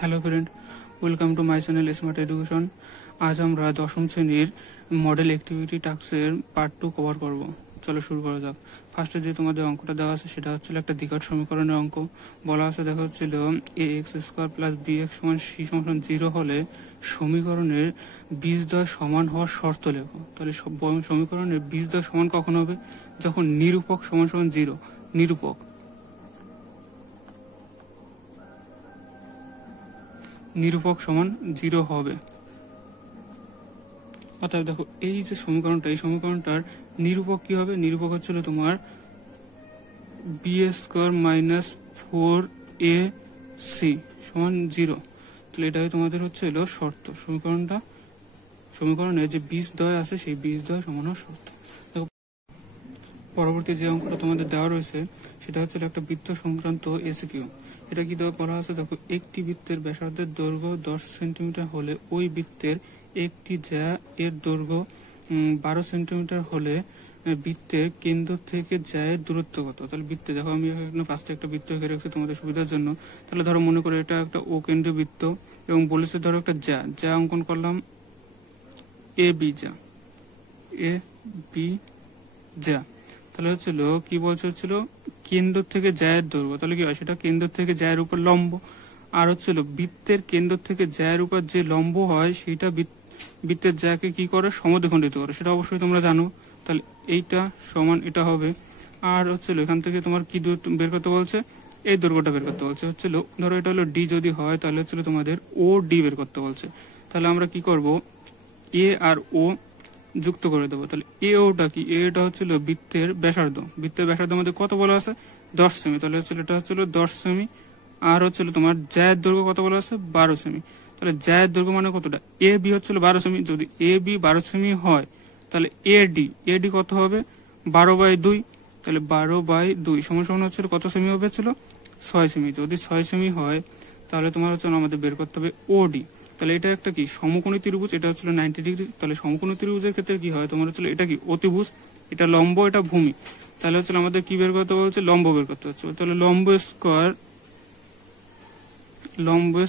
Hello friend, welcome to my channel smart education. আজ আমরা দশম শ্রেণীর মডেল অ্যাক্টিভিটি টাস্কের পার্ট 2 কভার করব। চলো শুরু করা যাক। ফার্স্টে যে তোমাদের অঙ্কটা দেওয়া আছে সেটা হচ্ছিল একটা দ্বিঘাত সমীকরণের অঙ্ক। বলা আছে দেখা হচ্ছিল a x square plus b x সমান সি সমান 0 হলে সমীকরণের বীজদ্বয় সমান হওয়ার শর্ত লেখো। তাহলে সমীকরণের বীজদ্বয় সমান কখন হবে? যখন নিরূপক সমান সমান 0। নিরূপক সমান 0 হবে। অর্থাৎ দেখো এই যে সমীকরণটা, এই সমীকরণটার নিরূপক কি হবে? নিরূপক হচ্ছিল তোমার বি স্কোয়ার মাইনাস 4ac সমান 0। তাহলে এটাই তোমাদের হচ্ছিল শর্ত। সমীকরণে যে বীজদ্বয় আছে সেই বীজদ্বয় সমান হওয়ার শর্ত। দেখো পরবর্তী যে অঙ্কটা তোমাদের দেওয়া রয়েছে সেটা হচ্ছে একটা বৃত্ত সংক্রান্ত এসকিউ। এটা কি দেওয়া বলা আছে? দেখো একটি বৃত্তের ব্যাসার্ধের দৈর্ঘ্য 10 সেন্টিমিটার হলে ওই বৃত্তের একটি জ্যা এর দৈর্ঘ্য 12 সেন্টিমিটার হলে বৃত্তের কেন্দ্র থেকে জ্যায়ের দূরত্ব কত? তাহলে বৃত্তে দেখো আমি এখানে পাঁচটা একটা বৃত্ত এঁকে রাখছি তোমাদের সুবিধার জন্য। তাহলে ধরো মনে করো এটা একটা ও কেন্দ্রীয় বৃত্ত এবং বলেছে ধরো একটা জ্যা অঙ্কন করলাম এ বি জ্যা। তাহলে হচ্ছিল কি বলছে হচ্ছিল কেন্দ্র থেকে জ্যায়ের দৈর্ঘ্য। তাহলে কি হয়? সেটা কেন্দ্র থেকে জ্যায়ের উপর লম্ব। আর হচ্ছিল বৃত্তের কেন্দ্র থেকে জ্যায়ের উপর যে লম্ব হয় সেইটা বৃত্তের জ্যাকে কি করে? সমদ্বিখণ্ডিত করে। সেটা অবশ্যই তোমরা জানো। তাহলে এইটা সমান এটা হবে। আর হচ্ছিল এখান থেকে তোমার কি বের করতে বলছে? এই দৈর্ঘ্যটা বের করতে বলছে। হচ্ছিল ধরো এটা হলো ডি যদি হয় তাহলে হচ্ছিল তোমাদের ও ডি বের করতে বলছে। তাহলে আমরা কি করব? এ আর ও যুক্ত করে দেবো। তাহলে এ ওটা কি? এটা হচ্ছিল বৃত্তের ব্যাসার্ধ। বৃত্তের ব্যাসার্ধ আমাদের কত বলা আছে? 10 সেমি। তাহলে হচ্ছিল এটা হচ্ছিল 10 সেমি। আর হচ্ছিল তোমার জ্যায়ের দৈর্ঘ্য কত বলা আছে? 12 সেমি। তাহলে জ্যায়ের দৈর্ঘ্য মানে কতটা? এ বি হচ্ছিল 12 সেমি। যদি এ বি 12 সেমি হয় তাহলে এডি কত হবে? 12/2। তাহলে 12/2 সমান সমান হচ্ছিল কত সেমি হবে? ছিল 6 সেমি। যদি 6 সেমি হয় তাহলে তোমার হচ্ছে আমাদের বের করতে হবে ওডি। তাহলে এটা একটা কি? সমকোণী ত্রিভুজ। এটা হচ্ছিল 90 ডিগ্রি। তাহলে সমকোণী ত্রিভুজের ক্ষেত্রে কি হয়? তোমার হচ্ছিল এটা কি? অতিভুজ। এটা লম্ব, এটা ভূমি। তাহলে হচ্ছে আমাদের কি বের করতে বলছে? লম্ব বের করতে হচ্ছে। তাহলে লম্ব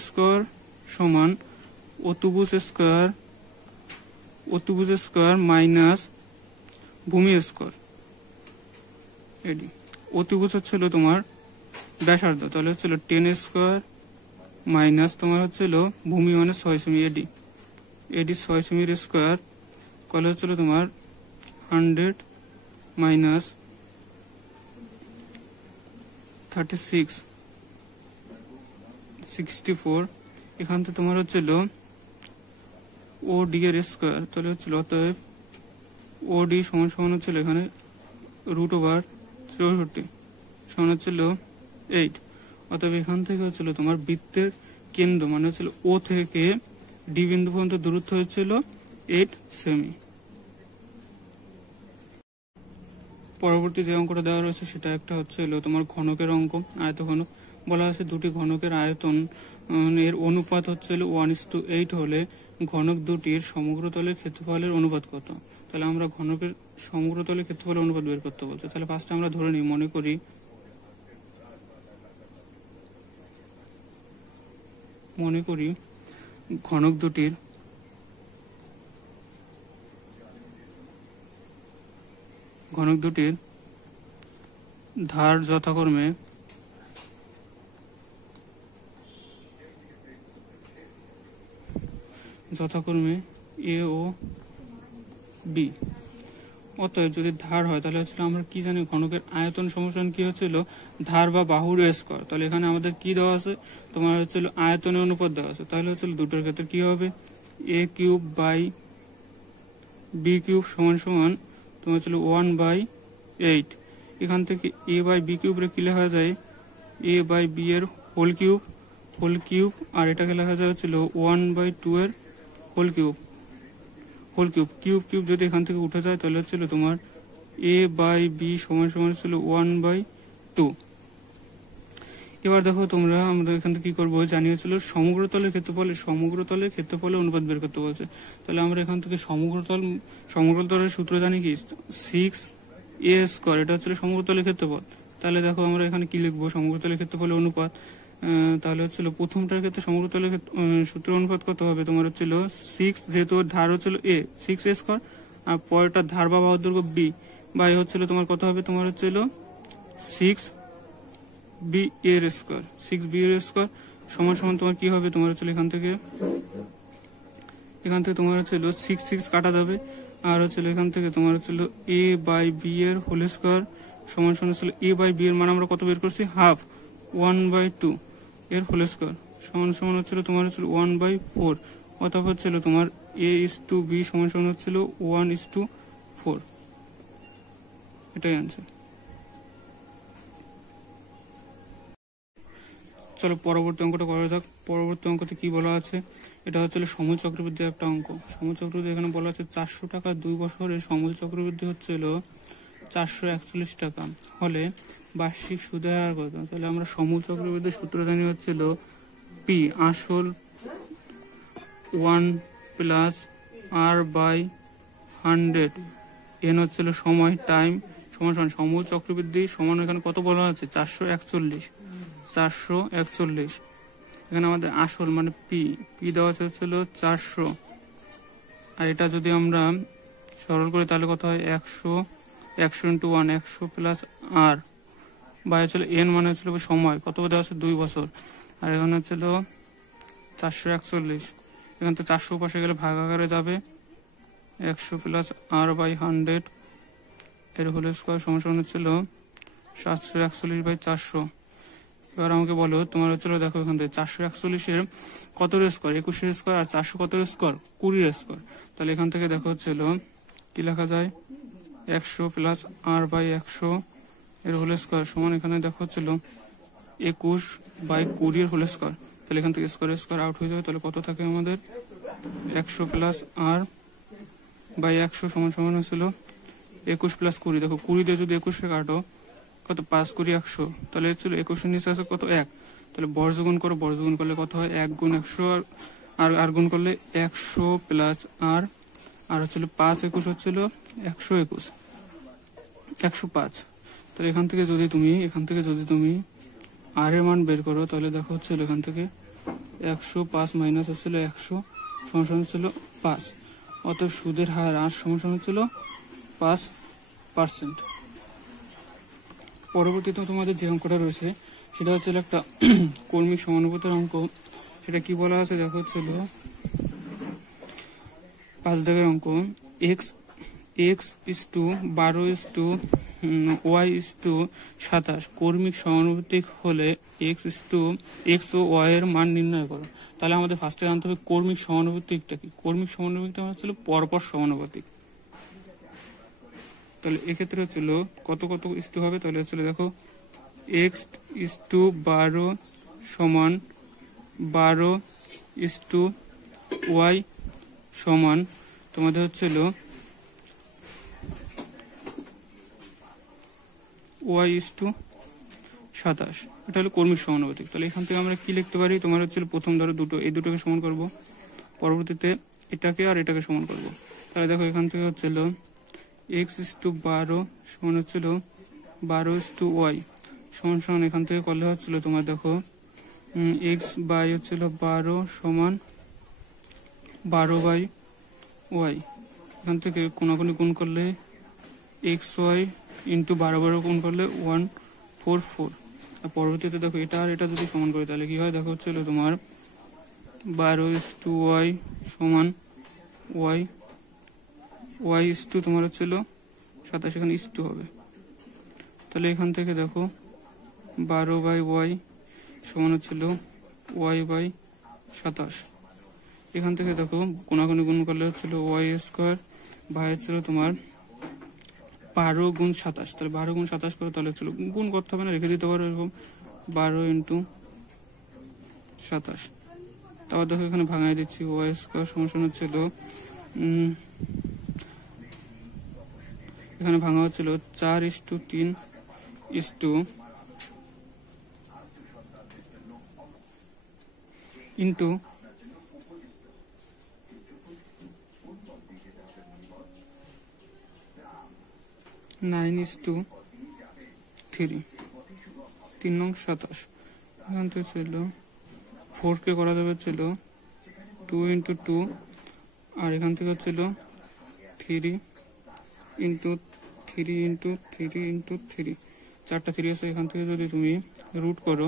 স্কয়ার সমান অতিভুজ স্কয়ার মাইনাস ভূমি স্কয়ার এডি। অতিভুজ হচ্ছিল তোমার ব্যাসার্ধ। তাহলে হচ্ছিল 10 স্কয়ার মাইনাস তোমার হচ্ছিল ভূমি মানে 6 সেমি এডি 6 সেমির স্কয়ার কলে হচ্ছিল তোমার 100 মাইনাস 36 64। এখান থেকে তোমার হচ্ছিল ও ডি এর স্কয়ার। তাহলে হচ্ছিল অতএব ও ডি সমান সমান হচ্ছিল এখানে √64 সমান হচ্ছিল 8। অতএব এখান থেকে হচ্ছিল তোমার বৃত্তের কেন্দ্র মানে হচ্ছিল ও থেকে ডি বিন্দু পর্যন্ত দূরত্ব হচ্ছিল 8 সেমি। পরবর্তী যে অঙ্কটা দেওয়া রয়েছে সেটা একটা হচ্ছিল তোমার ঘনকের অঙ্ক, আয়তঘনক। বলা আছে দুটি ঘনকের আয়তন এর অনুপাত হচ্ছিল 1:8 হলে ঘনক দুটির সমগ্রতলের ক্ষেত্রফলের অনুপাত কত? তাহলে আমরা ঘনকের সমগ্রতলের ক্ষেত্রফলের অনুপাত বের করতে বলছে। তাহলে ফার্স্টে আমরা ধরে নিই, মনে করি ঘনক দুটির ধার যথাক্রমে এ ও বি। অতএব যদি ধার হয় তাহলে হচ্ছিল আমরা কি জানি? ঘনকের আয়তন সমান কি হচ্ছিল? ধার বা বাহুর স্কয়ার। তাহলে এখানে আমাদের কি দেওয়া আছে? তোমার হচ্ছিল আয়তনের অনুপাত দেওয়া আছে। তাহলে হচ্ছিল দুটোর ক্ষেত্রে কি হবে? a cube by B cube সমান সমান তোমার হচ্ছিল 1/8। এখান থেকে a বাই বি কিউবরে কি লেখা যায়? a বাই বি এর হোল কিউব। আর এটাকে লেখা যায় হচ্ছিল 1/2 এর হোল কিউব। কিউব যদি এখান থেকে উঠে যায় তাহলে হচ্ছিল তোমার a বাই বি সমান সমান ছিল 1/2। এবার দেখো তোমরা আমরা এখান থেকে কি করবো? জানিয়েছিল সমগ্রতলের ক্ষেত্রফলের অনুপাত বের করতে বলছে। তাহলে আমরা এখান থেকে সমগ্রতলের সূত্র জানি কি? 6a square. এটা হচ্ছে সমগ্রতলের ক্ষেত্রফল। তাহলে দেখো আমরা এখানে কি লিখবো? সমগ্রতলের ক্ষেত্রফলের অনুপাত তাহলে হচ্ছিল প্রথমটার ক্ষেত্রে সমগ্র তলের সূত্র অনুপাত কত হবে তোমার হচ্ছিল 6, যেহেতু ওর ধার হচ্ছিল a 6a স্কয়ার, আর পরেরটা ধার বা বাহুর দৈর্ঘ্য b বাই হচ্ছিল তোমার কত হবে তোমার হচ্ছিল 6b এর স্কয়ার, 6b এর স্কয়ার সমান সমান তোমার কি হবে তোমার হচ্ছিল এখান থেকে তোমার হচ্ছিল 6 কাটা যাবে, আর হচ্ছিল এখান থেকে তোমার হচ্ছিল a বাই b এর হোল স্কয়ার সমান সমান হচ্ছিল a বাই b এর মান আমরা কত বের করছি হাফ 1/2 এর হোল স্কয়ার সমান সমান হচ্ছিল তোমার হচ্ছিল 1/4, অথবা হচ্ছিল তোমার a:b সমান সমান হচ্ছিল 1:4, এটাই आंसर। চলো পরবর্তী অঙ্কটা করা যাক। পরবর্তী অঙ্কতে কি বলা আছে, এটা হচ্ছে সমূল চক্রবৃদ্ধির একটা অঙ্ক। সমূল চক্রবৃদ্ধি এখানে বলা আছে 400 টাকা 2 বছরের সমূল চক্রবৃদ্ধি হচ্ছিল 441 টাকা হলে বার্ষিক সুদের হার কত। তাহলে আমরা সমূল চক্রবৃদ্ধির সূত্র জানি হচ্ছিল পি আসল 1 প্লাস আর বাই 100, এন হচ্ছিল সময় টাইম সমান সমান সমূল চক্রবৃদ্ধি সমান এখানে কত বলা আছে 441। এখানে আমাদের আসল মানে পি দেওয়া হচ্ছিল 400, আর এটা যদি আমরা সরল করি তাহলে কত হয় 100 ইন্টু 1 100 প্লাস আর বাই হচ্ছিল এন মানে হচ্ছিল সময় কত দেওয়া আছে 2 বছর, আর এখানে হচ্ছিল 441। এখান থেকে 400 পাশে গেলে ভাগ আকারে যাবে 100 প্লাস আর বাই 100 এর হোল স্কয়ার সমান সমান হচ্ছিল 741/400। এবার আমাকে বলো তোমার হচ্ছিল দেখো এখান থেকে 441 এর কত স্কয়ার 21 স্কয়ার, আর 400 কত স্কয়ার 20 স্কয়ার। তাহলে এখান থেকে দেখো হচ্ছিল কি লেখা যায় 100 প্লাস আর বাই 100 এর হোল স্কয়ার সমান এখানে দেখো হচ্ছিল 21/20 এর হোল স্কয়ার। তাহলে এখান থেকে স্কয়ার আউট হয়ে যাবে, তাহলে কত থাকে আমাদের 100 প্লাস আর বাই 100 সমান সমান হচ্ছিল 21 প্লাস 20। দেখো 20 দিয়ে যদি 21 কাটো কত 5 20 100, তাহলে হচ্ছিল 21 নিচে আছে কত 1, তাহলে বর্গগুণ করো, বর্গগুণ করলে কত হয় 1 গুণ 100 আর গুণ করলে 100 প্লাস আর হচ্ছিল 5 21 হচ্ছিল 121 105। তাহলে এখান থেকে যদি তুমি আর এর মান বের করো তাহলে দেখো হচ্ছিল এখান থেকে 105 মাইনাস হচ্ছিল 100 সমান সমান হচ্ছিল 5, অতএব সুদের হার আর সমান সমান হচ্ছিল 5%। পরবর্তীতে তোমাদের যে অঙ্কটা রয়েছে সেটা হচ্ছে একটা কর্মী সমানুপাতের অঙ্ক। সেটা কি বলা আছে দেখো হচ্ছিল 5 দাগের অঙ্ক, x=12:y:27 কর্মিক সমানুপাতিক হলে x ও y এর মান নির্ণয় করো। তাহলে আমাদের ফার্স্টে জানতে হবে কর্মিক সমানুপাতিকটা কি। কর্মিক সমানুপাতিকটা হচ্ছিল পরপর সমানুপাতিক। তাহলে এক্ষেত্রে হচ্ছিল কত ইস্টু হবে, তাহলে হচ্ছিল দেখো x:12 সমান 12:y সমান তোমাদের হচ্ছিল y:27। এটা হলো কর্মিক সমানুপাতিক। তাহলে এখান থেকে আমরা কি লিখতে পারি, তোমার হচ্ছিল প্রথম ধরো দুটো, এই দুটোকে সমান করব, পরবর্তীতে এটাকে আর এটাকে সমান করব। তাহলে দেখো এখান থেকে হচ্ছিল x:12 সমান হচ্ছিল 12:y সমান সমান এখান থেকে করলে হচ্ছিল তোমার দেখো x বাই হচ্ছিল 12 সমান 12/y। এখান থেকে কোনাকুনি গুণ করলে xy ইন্টু 12 গুণ করলে 144। আর পরবর্তীতে দেখো এটা আর এটা যদি সমান করি তাহলে কি হয় দেখো হচ্ছিল তোমার 12:y সমান y তোমার হচ্ছিল 27, এখানে ইস্টু হবে। তাহলে এখান থেকে দেখো 12/y সমান হচ্ছিল y/27। এখান থেকে দেখো কোনাকুনি গুণ করলে হচ্ছিল y² ভাই হচ্ছিল তোমার 12 গুণ 27। তাহলে 12 গুণ 27 করে তাহলে হচ্ছিল গুণ করতে হবে না, রেখে দিতে পারো এরকম 12 ইন্টু 27। তারপর দেখো এখানে ভাঙাই দিচ্ছি y² সমান হচ্ছিল এখানে ভাঙা হচ্ছিল 4:3 ইন্টু 9:3 3 নং 27। এখান থেকে ছিল 4কে করা যাবে ছিল 2 × 2, আর এখান থেকে ছিল 3 × 3 × 3 × 3, 4টা 3 আছে। এখান থেকে যদি তুমি রুট করো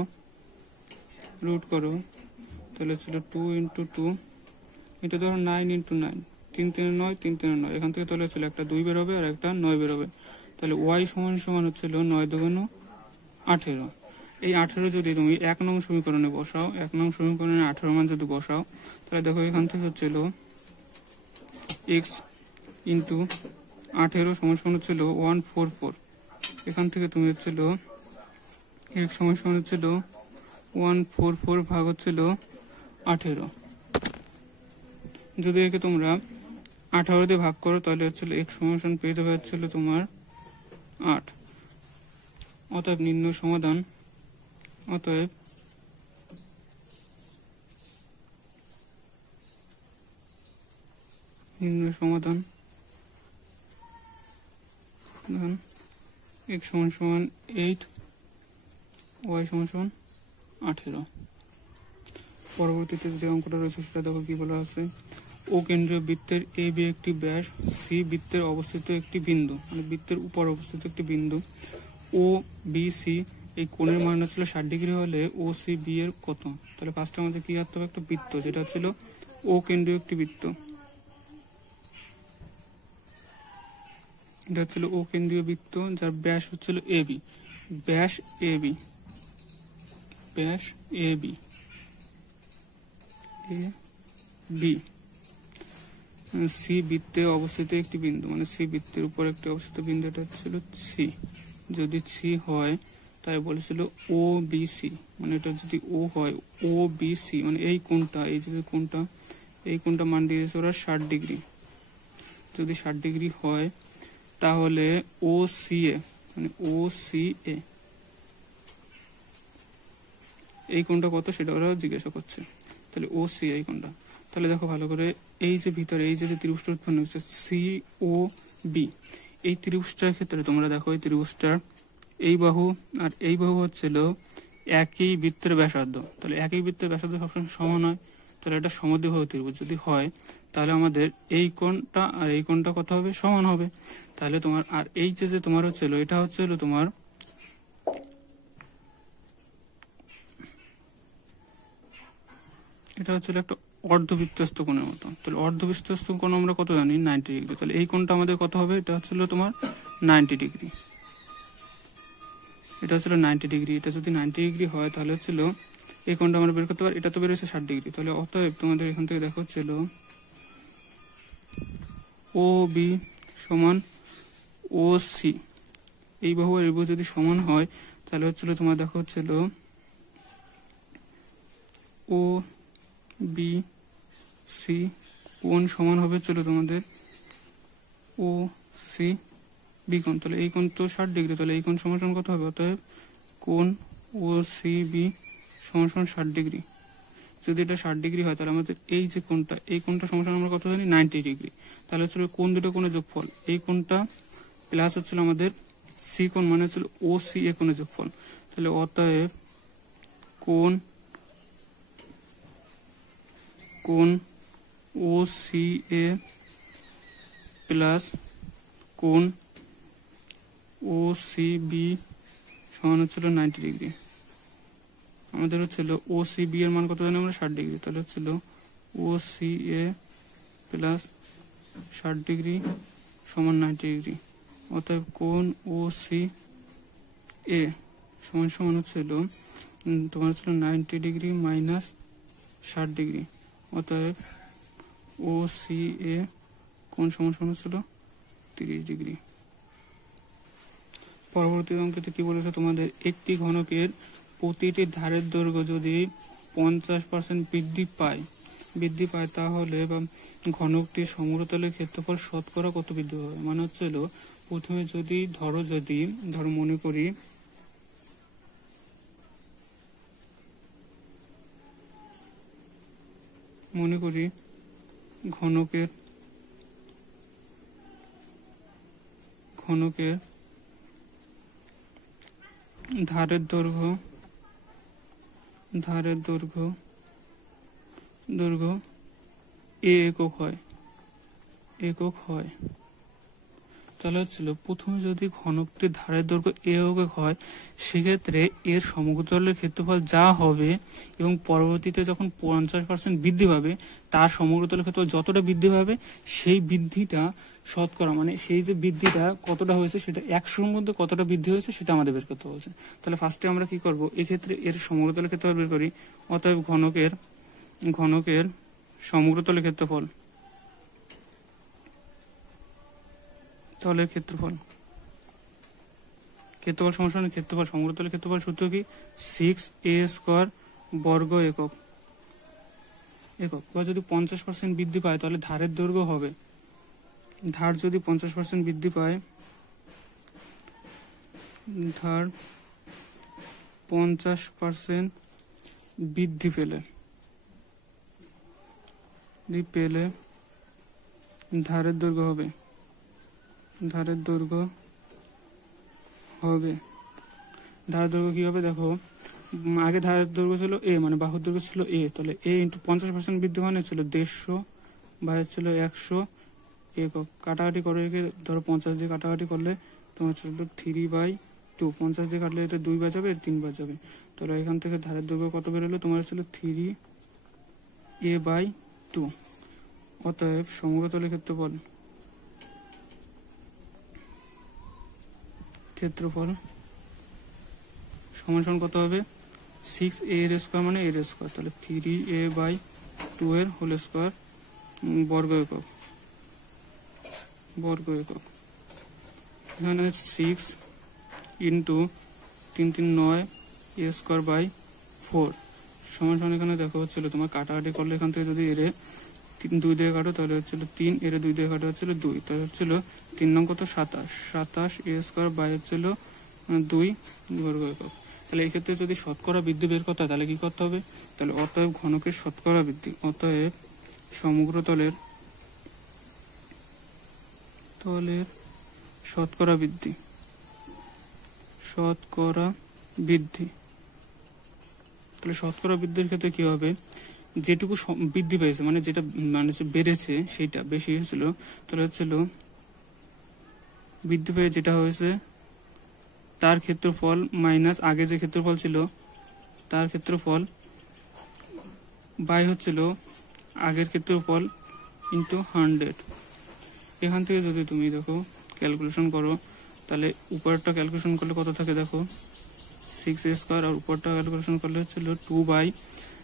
তাহলে ছিল 2 × 2, এটা ধরো 9 × 9, 3 3 9, 3 3 9। এখান থেকে তাহলে ছিল একটা 2 বেরোবে আর একটা 9 বেরোবে। তাহলে y সমান হচ্ছিল 9 × 2 = 18। এই 18 যদি তুমি 1 নং সমীকরণে বসাও, 1 নং সমীকরণে 18 মান যদি বসাও, তাহলে দেখো এখান থেকে হচ্ছিল x × 18 সমান হচ্ছিল 144। এখান থেকে তুমি হচ্ছিল x সমান হচ্ছিল 144 ভাগ হচ্ছিল 18। যদি একে তোমরা 18 দিয়ে ভাগ করো তাহলে হচ্ছিল x সমান পেয়ে যাবে হচ্ছিল তোমার 8। অতএব নির্ণয় সমাধান, অতএব নির্ণয় সমাধান x সমান 8, y সমান 18। পরবর্তীতে যে অঙ্কটা রয়েছে সেটা দেখো কি বলা আছে। ও কেন্দ্রীয় বৃত্তের এ বি একটি ব্যাস, সি বৃত্তের অবস্থিত একটি বিন্দু, মানে বৃত্তের উপর অবস্থিত একটি বিন্দু, ও বি সি এই কোণের মান হচ্ছিল 60 ডিগ্রি হলে ও সি বি এর কত। তাহলে ফার্স্টে আমাদের কি করতে হবে, একটা বৃত্ত যেটা হচ্ছিল ও কেন্দ্রীয় একটি বৃত্ত, এটা হচ্ছিল ও কেন্দ্রীয় বৃত্ত যার ব্যাস হচ্ছিল এ বি, ব্যাস এ বি, ব্যাস এ বি, বি। সি বৃত্তে অবস্থিত একটি বিন্দু, মানে সি বৃত্তের উপর একটি অবস্থিত বিন্দু, এটা হচ্ছিল সি। যদি সি হয় তাই বলেছিল ও বি সি, মানে এটা যদি ও হয় ও বি সি, মানে এই কোণটা, এই যে কোণটা, এই কোণটা মান দিয়েছে ওরা 60 ডিগ্রি। যদি 60 ডিগ্রি হয় তাহলে ও সি এ, মানে ও সি এ এই কোণটা কত সেটা ওরা জিজ্ঞাসা করছে। তাহলে ও সি এই কোণটা, তাহলে দেখো ভালো করে, এই যে ভিতরে এই যে ত্রিভুজটা উৎপন্ন হচ্ছে সি ও বি, এই ত্রিভুজটার ক্ষেত্রে তোমরা দেখো এই ত্রিভুজটার এই বাহু আর এই বাহু হচ্ছিল একই বৃত্তের ব্যাসার্ধ। তাহলে একই বৃত্তের ব্যাসার্ধ সবসময় সমান হয়, তাহলে এটা সমদ্বিবাহু ত্রিভুজ যদি হয় তাহলে আমাদের এই কোণটা আর এই কোণটা কত হবে, সমান হবে। তাহলে তোমার আর এই যে তোমার হচ্ছিল এটা হচ্ছিল তোমার এটা হচ্ছিল একটা অর্ধবৃত্তস্থ কোণের মতো। তাহলে অর্ধবৃত্তস্থ কোণ আমরা কত জানি, 90 ডিগ্রি। তাহলে এই কোণটা আমাদের কত হবে, এটা হচ্ছিল তোমার 90 ডিগ্রি, এটা হচ্ছিল 90 ডিগ্রি। এটা যদি 90 ডিগ্রি হয় তাহলে হচ্ছিল এই কোণটা আমরা বের করতে পারি, এটা তো বের হচ্ছে 60 ডিগ্রি। তাহলে অতএব তোমাদের এখান থেকে দেখো হচ্ছিল ও বি সমান ও সি, এই বাহু আর এই বাহু যদি সমান হয় তাহলে হচ্ছিল তোমার দেখো হচ্ছিল ও বি সি কোণ সমান হবে হচ্ছিল তোমাদের ও সি বি কোণ। তাহলে এই কোণ তো 60 ডিগ্রি, তাহলে এই কোণ সমান কত হবে, অতএব কোণ ও সি বি সমান 60 ডিগ্রি। যদি এটা 60 ডিগ্রি হয় তাহলে আমাদের এই যে কোণটা, এই কোণটা সমান আমরা কত জানি, 90 ডিগ্রি। তাহলে হচ্ছিল কোণ দুটো কোণের যোগফল, এই কোণটা প্লাস হচ্ছিল আমাদের সি কোণ, মানে হচ্ছিল ও সি এ কোণের যোগফল। তাহলে অতএব কোণ ও সি এ প্লাস কোণ ও সি বি সমান হচ্ছিল 90 ডিগ্রি। আমাদের হচ্ছিল ও সি বি এর মান কত জানি আমরা, 60 ডিগ্রি। তাহলে হচ্ছিল ও সি এ প্লাস 60 ডিগ্রি সমান 90 ডিগ্রি। অতএব কোণ ও সি এ সমান হচ্ছিল তোমার হচ্ছিল 90 ডিগ্রি মাইনাস 60 ডিগ্রি। অতএব ও সি এ কোণ সমান হচ্ছিল 30 ডিগ্রি। পরবর্তী অঙ্কতে কি বলেছে তোমাদের, একটি ঘনকের প্রতিটি ধারের দৈর্ঘ্য যদি 50% বৃদ্ধি পায় তাহলে বা ঘনকটির সমতলের ক্ষেত্রফল শতকরা কত বৃদ্ধি হবে। মানে হচ্ছিল প্রথমে যদি ধরো মনে করি ঘনকের ধারের দৈর্ঘ্য ধারের দৈর্ঘ্য এ একক হয় তাহলে হচ্ছিল প্রথমে যদি ঘনকটির ধারের দৈর্ঘ্য এ একক হয় সেক্ষেত্রে এর সমগ্রতলের ক্ষেত্রফল যা হবে এবং পরবর্তীতে যখন 50% বৃদ্ধি পাবে তার সমগ্রতলের ক্ষেত্রফল যতটা বৃদ্ধি পাবে সেই বৃদ্ধিটা শতকরা মানে সেই যে বৃদ্ধিটা কতটা হয়েছে সেটা 100-র মধ্যে কতটা বৃদ্ধি হয়েছে সেটা আমাদের বের করতে বলছে। তাহলে ফার্স্টে আমরা কি করব, এক্ষেত্রে এর সমগ্রতলের ক্ষেত্রফল বের করি। অতএব ঘনকের সমগ্রতলের ক্ষেত্রফল তলের ক্ষেত্রফল সমান ক্ষেত্রফল সমগ্রতলের ক্ষেত্রফল সূত্র কি 6a² বর্গ একক। বা যদি 50% বৃদ্ধি পায় তাহলে ধারের দৈর্ঘ্য হবে, ধার যদি 50% বৃদ্ধি পায়, ধার 50% বৃদ্ধি পেলে ধারের দৈর্ঘ্য হবে ধারের দৈর্ঘ্য কি হবে দেখো, আগে ধারের দৈর্ঘ্য ছিল এ মানে বাহুর দৈর্ঘ্য ছিল এ, তাহলে এ ইন্টু 50% বৃদ্ধি মানে ছিল 150 বা ছিল 100 একক। কাটাকাটি করে রেখে ধরো 50 দিয়ে কাটাকাটি করলে তোমার ছিল 3/2, 50 দিয়ে কাটলে এটা 2 বার যাবে, 3 বার যাবে। তাহলে এখান থেকে ধারের দৈর্ঘ্য কত বেরোলো, তোমার ছিল 3a/2। অতএব সমগ্রতলের ক্ষেত্রফল সমান কত হবে, 6a² মানে a², তাহলে 3a/2 এর হোল স্কয়ার বর্গ একক। এখানে 6 ইন্টু 3 3 9 a²/4 সমান এখানে দেখো হচ্ছিল তোমার কাটাকাটি করলে এখান থেকে যদি এর 2 দিয়ে কাটো তাহলে হচ্ছিল 3, এর 2 দিয়ে কাটো হচ্ছিল 2, তাহলে হচ্ছিল 3 নং কত 27 a² হচ্ছিল 2 বর্গ একক। তাহলে এই ক্ষেত্রে যদি শতকরা বৃদ্ধি বের করতে হয় তাহলে কি করতে হবে, তাহলে অতএব ঘনকের শতকরা বৃদ্ধি, অতএব সমগ্রতলের শতকরা বৃদ্ধি তাহলে শতকরা বৃদ্ধির ক্ষেত্রে কি হবে, যেটুকু বৃদ্ধি পেয়েছে মানে যেটা মানে বেড়েছে সেটা বেশি হয়েছিল, তাহলে হচ্ছিল বৃদ্ধি পেয়ে যেটা হয়েছে তার ক্ষেত্রফল মাইনাস আগে যে ক্ষেত্রফল ছিল তার ক্ষেত্রফল বাই হচ্ছিল আগের ক্ষেত্রফল ইন্টু 100। এখান থেকে যদি তুমি দেখো ক্যালকুলেশন করো তাহলে উপরটা ক্যালকুলেশন করলে কত থাকে দেখো 6a² আর উপরটা ক্যালকুলেশন করলে হচ্ছিল 2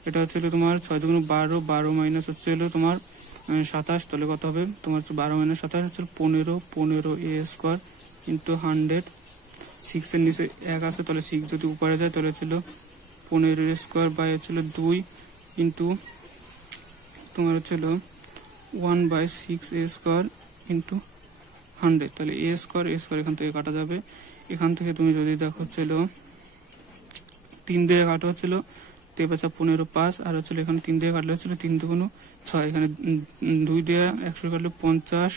এটা হচ্ছিল তোমার 6 × 12, 12 মাইনাস হচ্ছিল তোমার 27, তাহলে কত হবে তোমার 12 - 27 হচ্ছিল 15a² ইন্টু 100। 6 এর নিচে 1 আছে তাহলে 6 যদি উপরে যায় তাহলে হচ্ছিল 15a² বাই হচ্ছিল 2 ইন্টু তোমার হচ্ছিল 1/6a² ইন্টু 100, তাহলে a² এখান থেকে কাটা যাবে। এখান থেকে তুমি যদি দেখো হচ্ছিল 3 দিয়ে কাটা হচ্ছিল 15 5, আর হচ্ছিল এখানে 3 দিয়ে কাটলে হচ্ছিল 3 × 6, এখানে 2 দিয়ে 100 কাটলে 50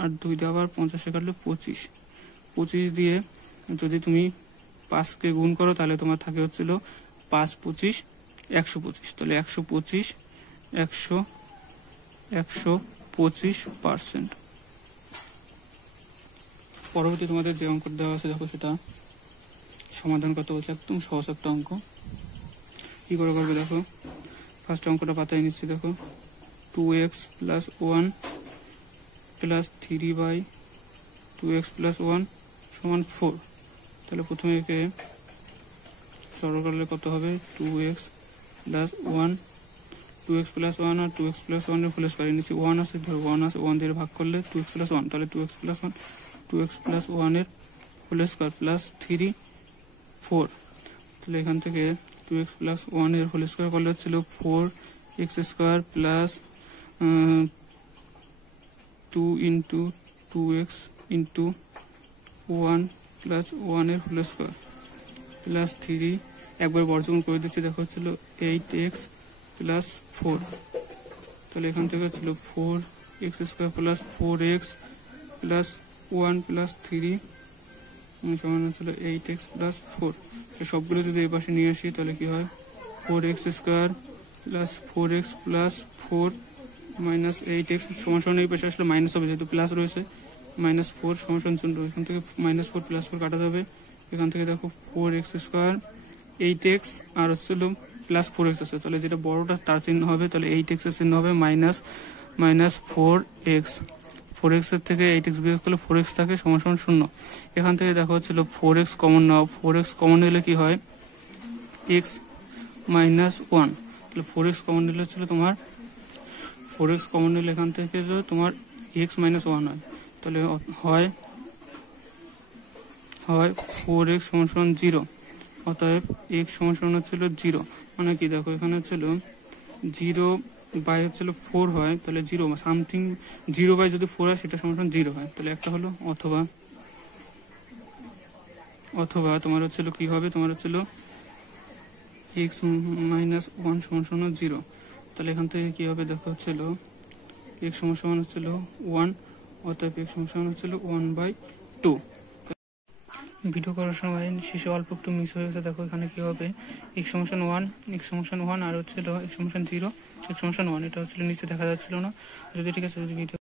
আর 2 দিয়ে আবার 50 কাটলে 25 দিয়ে যদি তুমি 5 কে গুণ করো তাহলে তোমার থাকে হচ্ছিল 5 25 125, তাহলে 125%। পরবর্তী তোমাদের যে অঙ্ক দেওয়া আছে দেখো সেটা সমাধান করতে বলছে, একদম সহজ একটা অঙ্ক। কি করে করবে দেখো, ফার্স্ট অঙ্কটা পাতায় নিচ্ছি দেখো, 2x + 1 + 3/2x + 1 সমান 4। তাহলে প্রথমে একে সরল করলে কত হবে, 2x + 1 আর 2x + 1 এর হোল স্কয়ার, নিচে 1 আছে, ধরো 1 আছে, 1 দিয়ে ভাগ করলে 2x + 1, তাহলে 2x + 1 এর হোল স্কয়ার প্লাস 3 4। তাহলে এখান থেকে 2x + 1 এর হোল স্কয়ার করলে হচ্ছিল 4x² প্লাস 2 × 2x × 1 + 1 এর হোল স্কয়ার প্লাস 3, একবার বর্গমূল করে দিচ্ছি দেখো হচ্ছিল 8x + 4। তাহলে এখান থেকে হচ্ছিল 4x² plus 4x plus 1 plus 3 সমান হচ্ছিল 8x + 4। তো সবগুলো যদি এই পাশে নিয়ে আসি তাহলে কি হয়, 4x square plus 4x plus 4 minus 8x সমান সমান এই পাশে আসলে মাইনাস হবে, যেহেতু প্লাস রয়েছে। -4 সমান সমান 0, এখান থেকে -4 +4 কাটা যাবে। এখান থেকে দেখো 4x স্কোয়ার 8x আর হচ্ছিল প্লাস 4x আছে, তাহলে যেটা বড়টা তার চিহ্ন হবে, তাহলে 8x এর চিহ্ন হবে -4x। 4x এর থেকে 8x বিয়োগ করলে 4x থাকে সমান সমান 0। এখান থেকে দেখো হচ্ছিল 4x কমন নাও, 4x কমন নিলে কি হয় x -1, তাহলে 4x কমন নিলে হচ্ছিল তোমার 4x কমন নিলে এখান থেকে তোমার x -1 হয়, তাহলে হয় 4x সমান সমান 0। অতএব x সমান সমান হচ্ছিল 0, মানে কি দেখো এখানে হচ্ছিল 0 বাই হচ্ছিল 4 হয়, তাহলে 0 সামথিং 0 বাই যদি 4 হয় সেটা সমান সমান 0 হয়, তাহলে একটা হলো। অথবা তোমার হচ্ছিল কি হবে, তোমার হচ্ছিল x -1 সমান সমান 0, তাহলে এখান থেকে কি হবে দেখো হচ্ছিল x সমান সমান হচ্ছিল 1, অতএব x সমান সমান হচ্ছিল 1/2। ভিডিও করার সময় শেষে অল্প একটু মিস হয়ে গেছে, দেখো এখানে কি হবে x সমান 1 আর হচ্ছিল x সমান 0, x সমান 1, এটা হচ্ছিল নিচে দেখা যাচ্ছিল না, যদি ঠিক আছে যদি ভিডিও